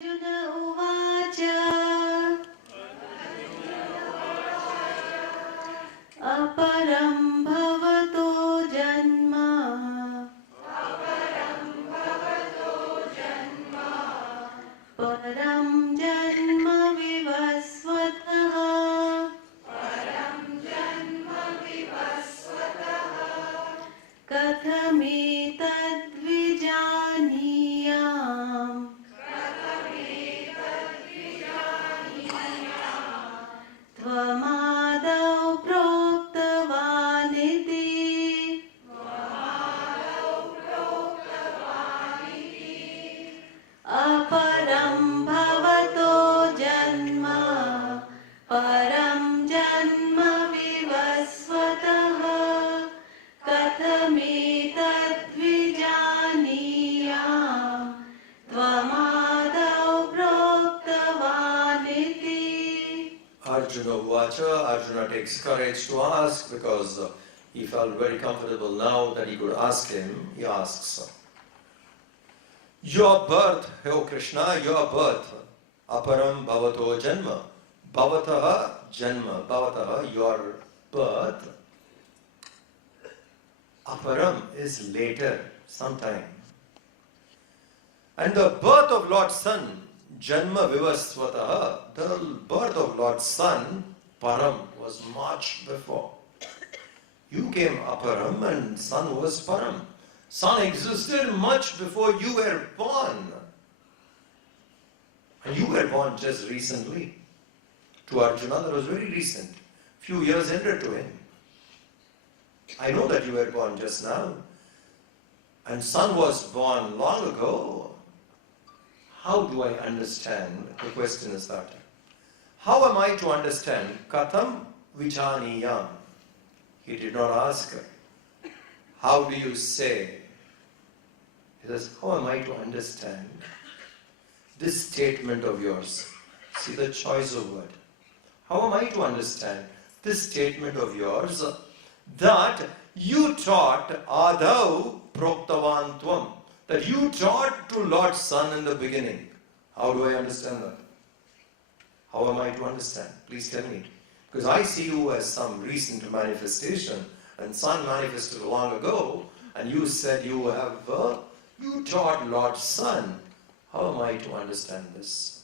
Arjuna uvacha aparam bhavato janma param janma vivasvatah kathametad vijaniyam त्वमादौ प्रोक्तवानिति अपरं भवतो जन्म परं जन्म विवस्वतः कथमेतद्विजानीयाम् त्वमादौ प्रोक्तवानिति. Arjuna Vacha. Arjuna takes courage to ask because he felt very comfortable now that he could ask him. He asks, your birth, O Krishna, your birth, aparam bhavato janma, bhavataha janma, bhavataha, your birth, aparam is later, sometime. And the birth of Lord Sun, Janma Vivasvataha, the birth of Lord Sun, Param, was much before. You came Aparam and Sun was Param. Sun existed much before you were born. And you were born just recently. To Arjuna, that was very recent. Few years ended to him. I know that you were born just now. And Sun was born long ago. How do I understand? The question is that. How am I to understand? Katham vijaniyam. He did not ask her. How do you say? He says, how am I to understand this statement of yours? See the choice of word. How am I to understand this statement of yours that you taught adau proktavan tvam, that you taught to Lord Sun in the beginning? How do I understand that? How am I to understand? Please tell me. Because I see you as some recent manifestation, and Sun manifested long ago, and you said you taught Lord Sun. How am I to understand this?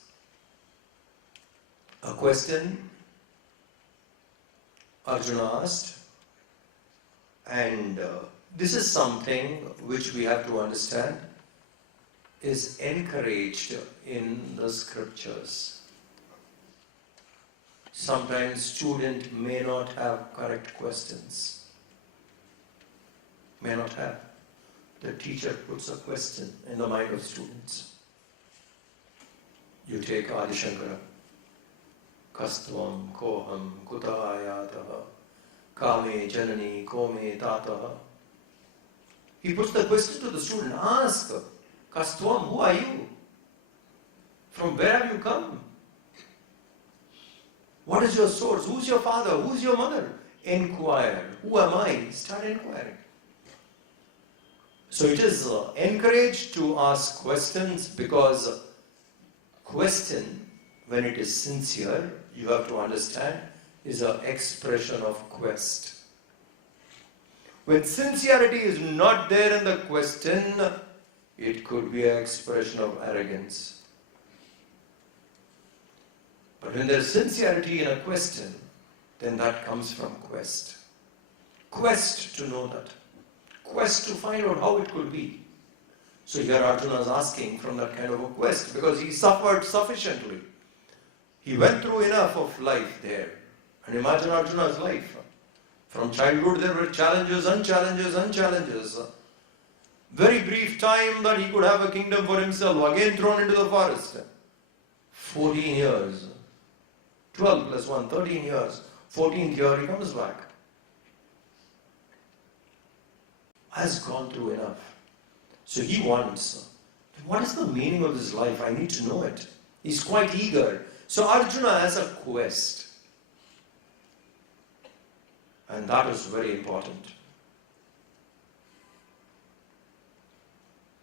A question Arjuna asked, and this is something which we have to understand is encouraged in the scriptures. Sometimes student may not have correct questions. May not have. The teacher puts a question in the mind of students. You take Adi Shankara. Kastvam koham kuta ayataha kame janani kome tataha. He puts the question to the student. Ask, Kastvam, who are you? From where have you come? What is your source? Who's your father? Who's your mother? Inquire. Who am I? Start inquiring. So it is encouraged to ask questions, because question, when it is sincere, you have to understand, is an expression of quest. When sincerity is not there in the question, it could be an expression of arrogance. But when there is sincerity in a question, then that comes from quest. Quest to know that. Quest to find out how it could be. So here Arjuna is asking from that kind of a quest, because he suffered sufficiently. He went through enough of life there. And imagine Arjuna's life. From childhood there were challenges and challenges and challenges. Very brief time that he could have a kingdom for himself, again thrown into the forest. 14 years. 12 plus 1, 13 years. 14th year he comes back. Has gone through enough. So he wants, what is the meaning of this life? I need to know it. He's quite eager. So Arjuna has a quest. And that is very important.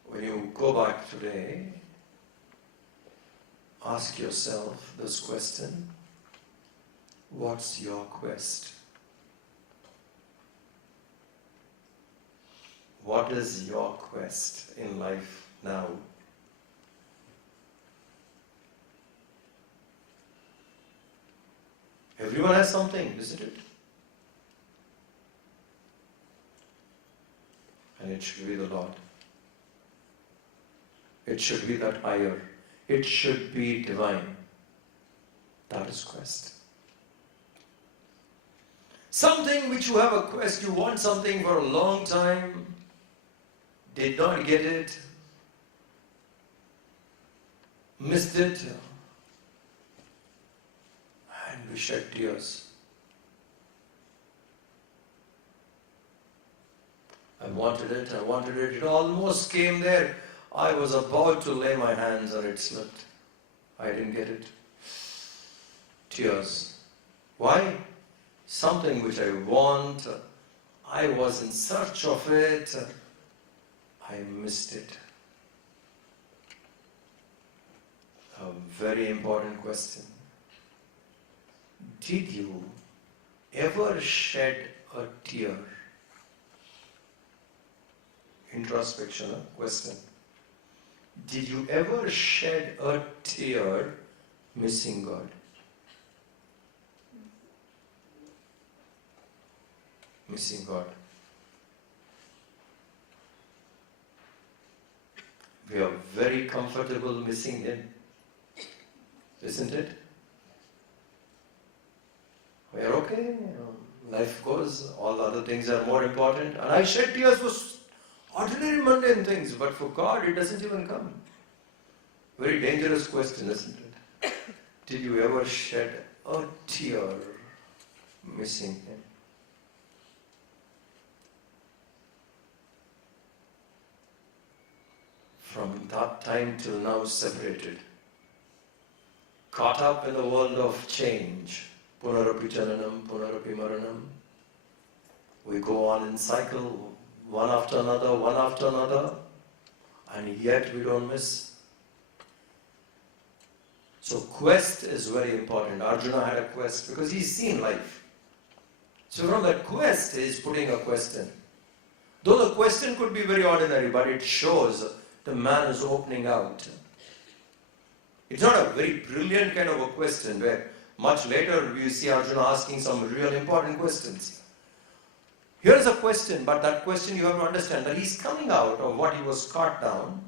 When you go back today, ask yourself this question. What's your quest? What is your quest in life now? Everyone has something, isn't it? And it should be the Lord. It should be that higher. It should be divine. That is quest. Something which you have a quest, you want something for a long time, did not get it, missed it, and we shed tears. I wanted it, it almost came there. I was about to lay my hands and it slipped. I didn't get it. Tears. Why? Something which I want, I was in search of it, I missed it. A very important question. Did you ever shed a tear? Introspection, question. Did you ever shed a tear missing God? Missing God. We are very comfortable missing Him, isn't it? We are okay, life goes, all the other things are more important. And I shed tears for ordinary mundane things, but for God it doesn't even come. Very dangerous question, isn't it? Did you ever shed a tear missing Him? From that time till now separated, caught up in the world of change, punarapi jananam, punarapi maranam. We go on in cycle, one after another, and yet we don't miss. So quest is very important. Arjuna had a quest because he's seen life. So from that quest, he's putting a question. Though the question could be very ordinary, but it shows the man is opening out. It's not a very brilliant kind of a question where much later we see Arjuna asking some real important questions. Here is a question, but that question you have to understand that he's coming out of what he was caught down,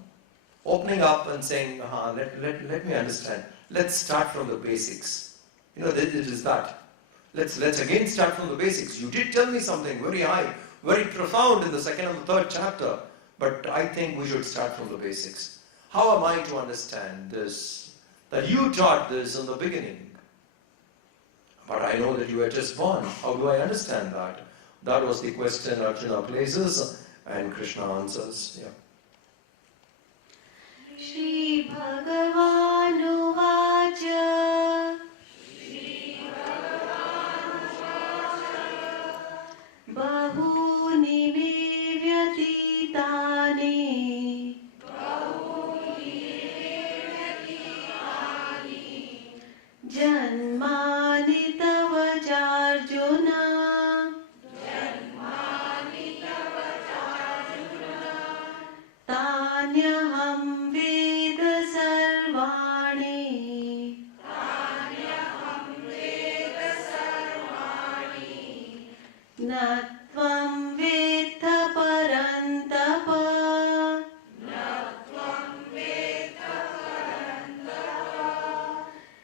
opening up and saying, let me understand. Let's start from the basics. It is that. Let's again start from the basics. You did tell me something very high, very profound in the second and the third chapter. But I think we should start from the basics. How am I to understand this? That you taught this in the beginning. But I know that you were just born. How do I understand that? That was the question Arjuna places and Krishna answers. Yeah. Shri Bhagavan Vacha Bahuni me vyatitani Janmani tava Arjuna Tanyaham Veda Sarvani Natvam Veda Parantapa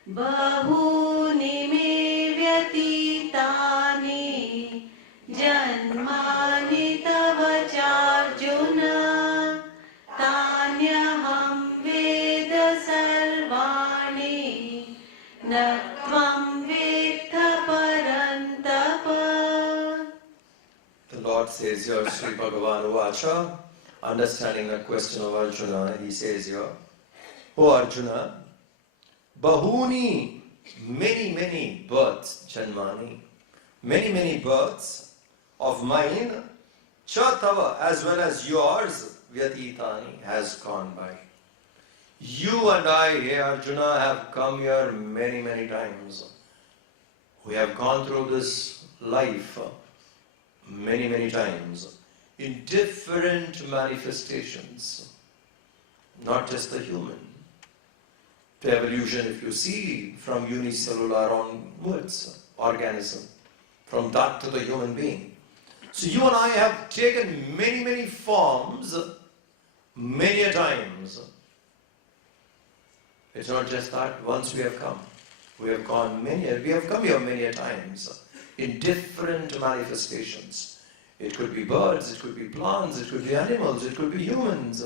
Bahuni me vyatitani Janmani tava Arjuna Tanyaham Veda Sarvani Natvam Veda Parantapa. The Lord says here, Sri Bhagavan Vacha, understanding the question of Arjuna, he says here, O Arjuna, Bahuni, many births, Janmani, many births of mine, Chatava, as well as yours, Vyatitani, has gone by. You and I, hey Arjuna, have come here many, many times. We have gone through this life many, many times in different manifestations, not just the human. To evolution, if you see, from unicellular onwards, organism, from that to the human being. So you and I have taken many, many forms, many a times. It's not just that once we have come. We have come here many a times in different manifestations. It could be birds, it could be plants, it could be animals, it could be humans,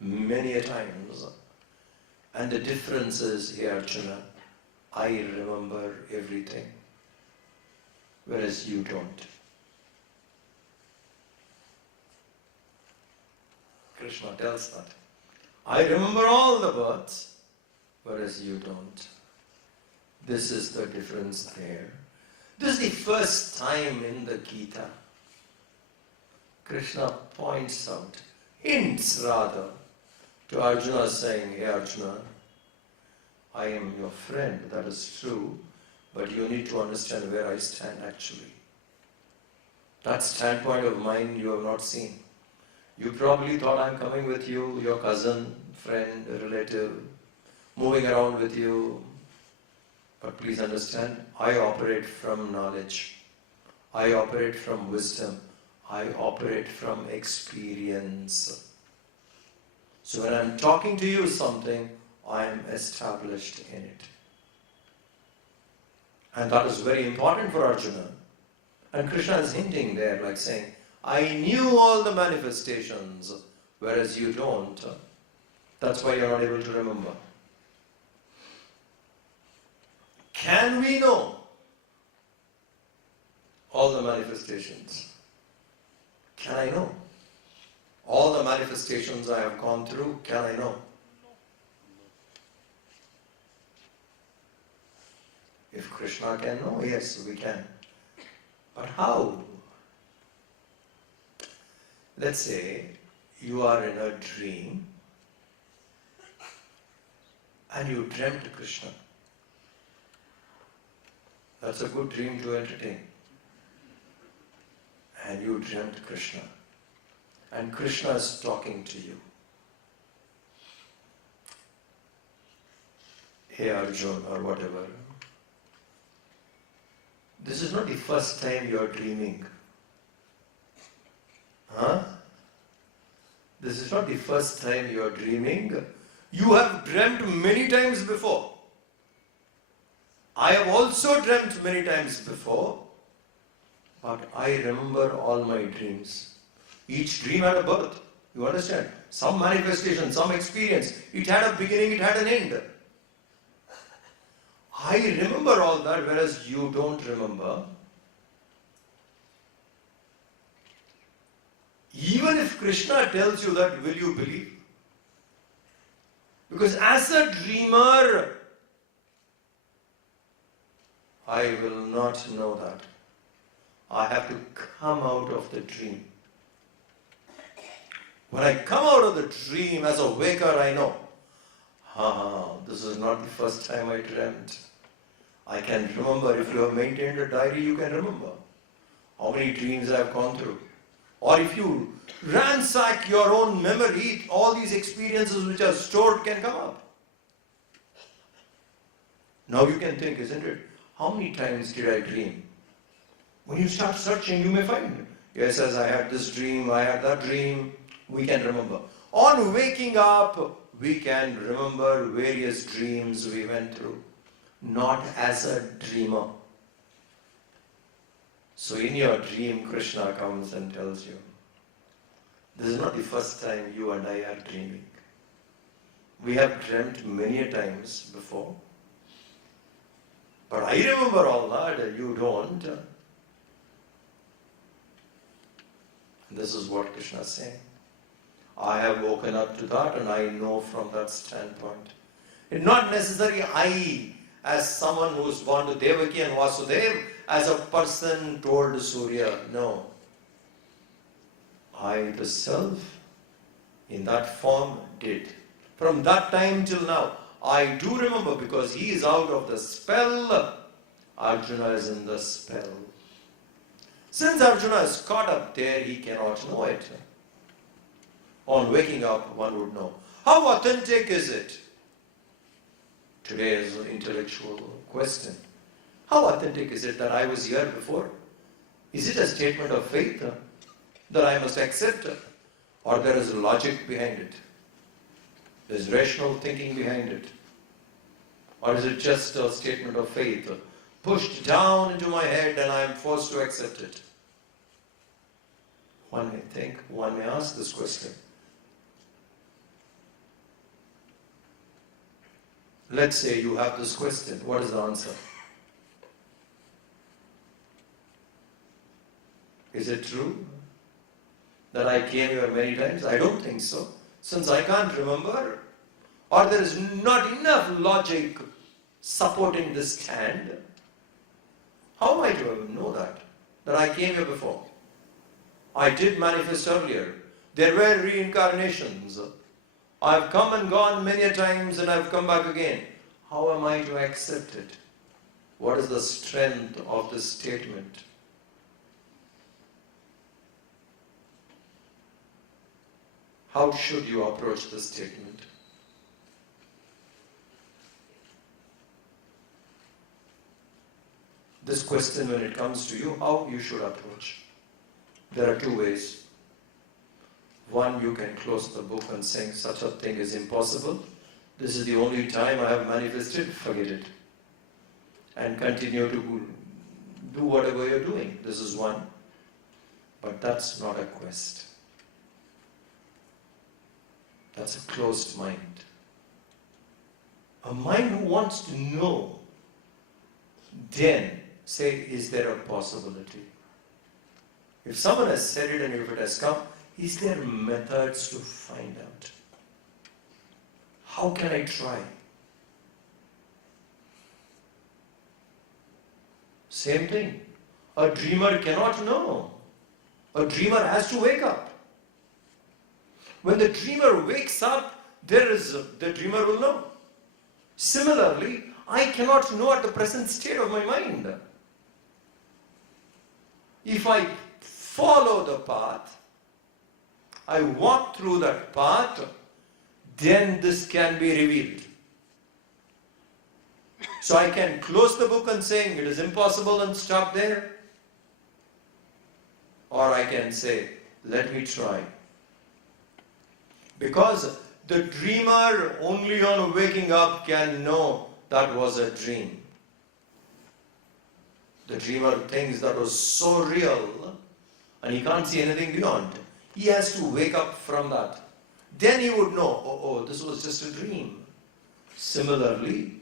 many a times. And the difference is, here, Arjuna, I remember everything, whereas you don't. Krishna tells that. I remember all the births, whereas you don't. This is the difference there. This is the first time in the Gita. Krishna points out, hints rather, to Arjuna saying, hey Arjuna, I am your friend, that is true, but you need to understand where I stand actually. That standpoint of mine you have not seen. You probably thought I'm coming with you, your cousin, friend, relative, moving around with you. But please understand, I operate from knowledge. I operate from wisdom. I operate from experience. So when I'm talking to you something, I am established in it. And that is very important for Arjuna. And Krishna is hinting there, like saying, I knew all the manifestations, whereas you don't. That's why you're not able to remember. Can we know all the manifestations? Can I know? All the manifestations I have gone through, can I know? If Krishna can know, yes, we can. But how? Let's say you are in a dream and you dreamt Krishna. That's a good dream to entertain. And you dreamt Krishna. And Krishna is talking to you. Hey Arjuna or whatever. This is not the first time you are dreaming. This is not the first time you are dreaming. You have dreamt many times before. I have also dreamt many times before. But I remember all my dreams. Each dream had a birth. You understand? Some manifestation, some experience. It had a beginning, it had an end. I remember all that, whereas you don't remember. Even if Krishna tells you that, will you believe? Because as a dreamer, I will not know that. I have to come out of the dream. When I come out of the dream as a waker, I know, this is not the first time I dreamt. I can remember. If you have maintained a diary, you can remember how many dreams I have gone through. Or if you ransack your own memory, all these experiences which are stored can come up. Now you can think, isn't it? How many times did I dream? When you start searching, you may find, yes, as I had this dream, I had that dream, we can remember. On waking up, we can remember various dreams we went through, not as a dreamer. So in your dream, Krishna comes and tells you, this is not the first time you and I are dreaming. We have dreamt many a times before. But I remember all that, you don't. This is what Krishna is saying. I have woken up to that and I know from that standpoint. It's not necessarily I, as someone who was born to Devaki and Vasudeva, as a person told Surya. No. I, the self, in that form did. From that time till now, I do remember, because he is out of the spell. Arjuna is in the spell. Since Arjuna is caught up there, he cannot know it. On waking up, one would know. How authentic is it? Today's intellectual question. How authentic is it that I was here before? Is it a statement of faith that I must accept? Or there is logic behind it? There's rational thinking behind it? Or is it just a statement of faith pushed down into my head and I am forced to accept it? One may ask this question. Let's say you have this question. What is the answer? Is it true that I came here many times? I don't think so. Since I can't remember, or there is not enough logic supporting this stand, how am I to know that I came here before? I did manifest earlier. There were reincarnations. I've come and gone many times and I've come back again. How am I to accept it? What is the strength of this statement? How should you approach this statement? This question, when it comes to you, how you should approach? There are two ways. One, you can close the book and say, such a thing is impossible. This is the only time I have manifested, forget it. And continue to do whatever you're doing. This is one. But that's not a quest. That's a closed mind. A mind who wants to know, then say, is there a possibility? If someone has said it and if it has come, is there methods to find out? How can I try? Same thing. A dreamer cannot know. A dreamer has to wake up. When the dreamer wakes up, the dreamer will know. Similarly, I cannot know at the present state of my mind. If I follow the path, I walk through that path, then this can be revealed. So I can close the book and saying it is impossible and stop there. Or I can say, let me try. Because the dreamer only on waking up can know that was a dream. The dreamer thinks that was so real and he can't see anything beyond. He has to wake up from that. Then he would know, oh, this was just a dream. Similarly,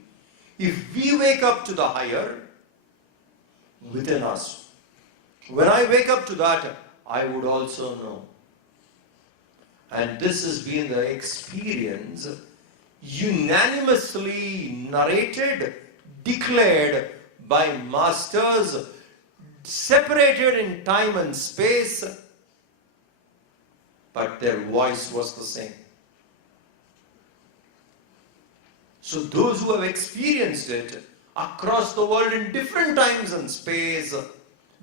if we wake up to the higher within us, when I wake up to that, I would also know. And this has been the experience unanimously narrated, declared by masters separated in time and space, but their voice was the same. So those who have experienced it across the world in different times and space,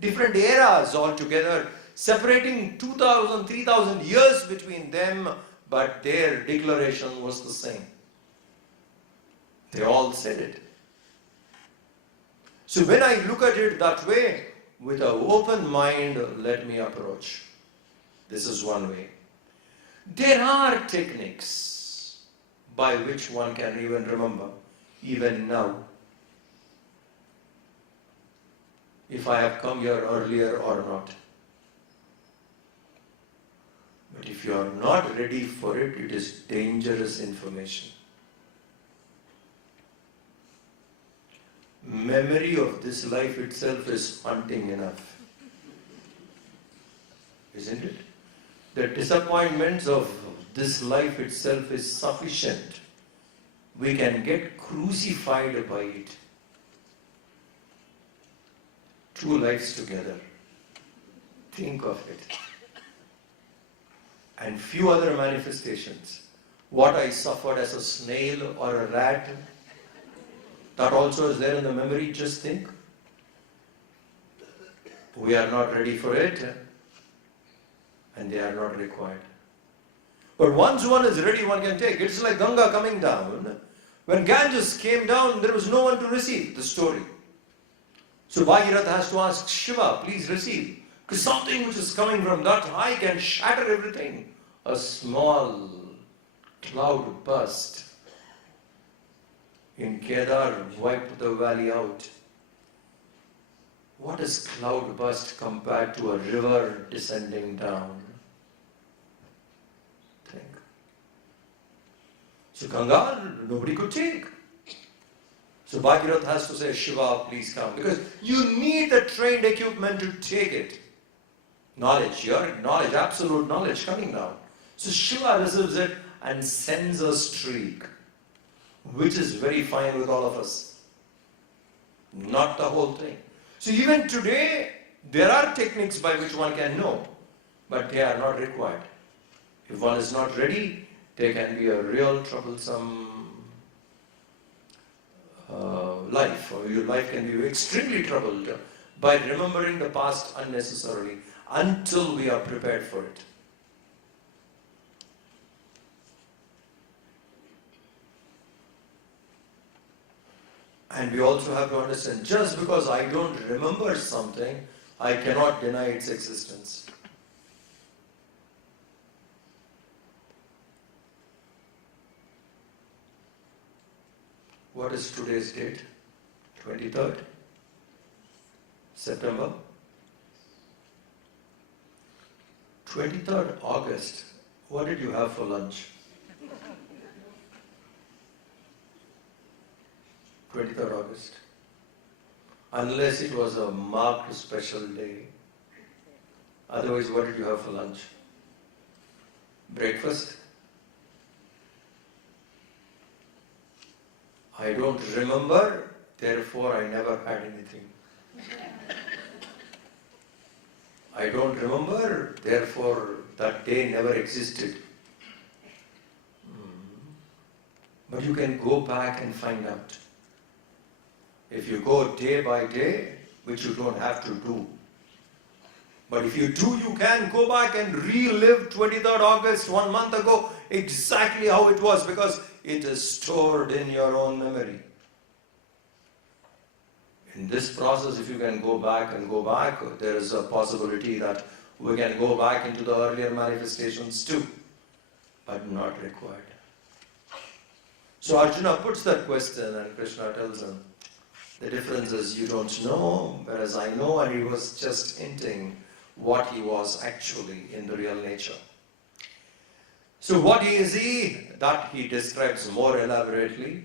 different eras altogether, separating 2,000, 3,000 years between them, but their declaration was the same. They all said it. So when I look at it that way, with an open mind, let me approach. This is one way. There are techniques by which one can even remember, even now, if I have come here earlier or not. But if you are not ready for it, it is dangerous information. Memory of this life itself is haunting enough. Isn't it? The disappointments of this life itself is sufficient. We can get crucified by it. Two lives together. Think of it. And few other manifestations. what I suffered as a snail or a rat. That also is there in the memory, just think. We are not ready for it, and they are not required. But once one is ready, one can take. It's like Ganga coming down. When Ganges came down, there was no one to receive the story. So Bhagirath has to ask Shiva, please receive. Because something which is coming from that high can shatter everything. A small cloud burst in Kedar wiped the valley out. What is cloud burst compared to a river descending down? Think. So Ganga, nobody could take. So Bhagirath has to say, Shiva, please come. Because you need the trained equipment to take it. Knowledge, your knowledge, absolute knowledge coming down. So Shiva receives it and sends a streak, which is very fine with all of us. Not the whole thing. So even today, there are techniques by which one can know, but they are not required. If one is not ready, there can be a real troublesome life, or your life can be extremely troubled by remembering the past unnecessarily until we are prepared for it. And we also have to understand, just because I don't remember something, I cannot deny its existence. What is today's date? 23rd September? 23rd August. What did you have for lunch? 23rd August. Unless it was a marked special day. Otherwise, what did you have for lunch? Breakfast? I don't remember, therefore I never had anything. I don't remember, therefore that day never existed. But you can go back and find out. If you go day by day, which you don't have to do. But if you do, you can go back and relive 23rd August, 1 month ago, exactly how it was, because it is stored in your own memory. In this process, if you can go back and go back, there is a possibility that we can go back into the earlier manifestations too, but not required. So Arjuna puts that question and Krishna tells him, the difference is you don't know, whereas I know, and he was just hinting what he was actually in the real nature. So what is he? That he describes more elaborately,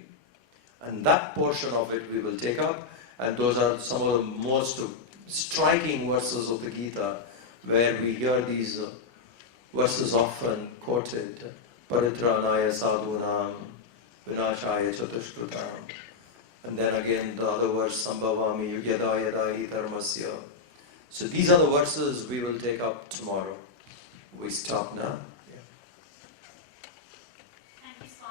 and that portion of it we will take up, and those are some of the most striking verses of the Gita, where we hear these verses often quoted, Paritranaya sadhunam, vinashaya chatushkrutam. And then again the other verse, Sambhavami yada yada hi dharmasya. So these are the verses we will take up tomorrow. We stop now.